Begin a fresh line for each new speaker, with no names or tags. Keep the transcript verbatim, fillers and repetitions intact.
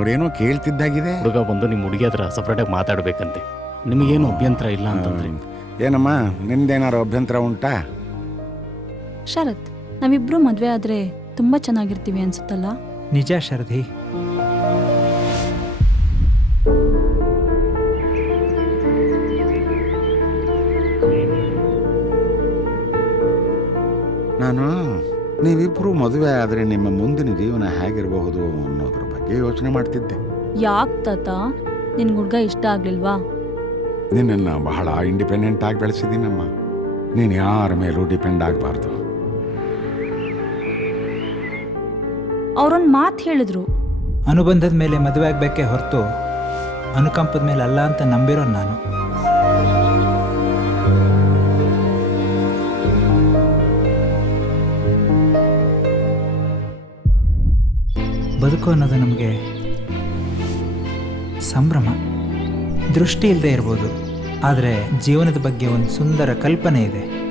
ಅವರೇನೋ ಕೇಳ್ತಿದ್ದಾಗಿದೆ.
ಹುಡುಗ ಬಂದು ನಿಮ್ಮ ಹುಡುಗಿ ಹತ್ರ ಸಪ್ರೇಟಾಗಿ ಮಾತಾಡಬೇಕಂತೆ. ನಿಮಗೇನು ಅಭ್ಯಂತರ ಇಲ್ಲ ಅಂತಂದ್ರೆ.
ಏನಮ್ಮ, ನಿಮ್ದೇನಾರು ಅಭ್ಯಂತರ ಉಂಟಾ?
ಶರತ್, ನಾವಿಬ್ರು ಮದುವೆ ಆದರೆ ತುಂಬ ಚೆನ್ನಾಗಿರ್ತೀವಿ ಅನ್ಸುತ್ತಲ್ಲ?
ನಿಜ ಶರದಿ.
ನಾನು ನೀವಿಬ್ಬರು ಮದುವೆ ಆದರೆ ನಿಮ್ಮ ಮುಂದಿನ ಜೀವನ ಹೇಗಿರಬಹುದು ಅನ್ನೋದ್ರ ಬಗ್ಗೆ ಯೋಚನೆ ಮಾಡ್ತಿದ್ದೆ.
ಯಾಕೆ ತಾತ, ನಿನ್ನ ಹುಡುಗ ಇಷ್ಟ ಆಗ್ಲಿಲ್ವಾ?
ನಿನ್ನನ್ನು ಬಹಳ ಇಂಡಿಪೆಂಡೆಂಟ್ ಆಗಿ ಬೆಳೆಸಿದ್ದೀನಮ್ಮ. ನೀನು ಯಾರ ಮೇಲೂ ಡಿಪೆಂಡ್ ಆಗಬಾರ್ದು.
ಅವ್ರೊಂದು ಮಾತು ಹೇಳಿದ್ರು,
ಅನುಬಂಧದ ಮೇಲೆ ಮದುವೆ ಆಗಬೇಕೇ ಹೊರತು ಅನುಕಂಪದ ಮೇಲೆ ಅಲ್ಲ ಅಂತ ನಂಬಿರೋ ನಾನು. ಬದುಕು ಅನ್ನೋದು ನಮಗೆ ಸಂಭ್ರಮ. ದೃಷ್ಟಿ ಇಲ್ಲದೆ ಇರ್ಬೋದು, ಆದರೆ ಜೀವನದ ಬಗ್ಗೆ ಒಂದು ಸುಂದರ ಕಲ್ಪನೆ ಇದೆ.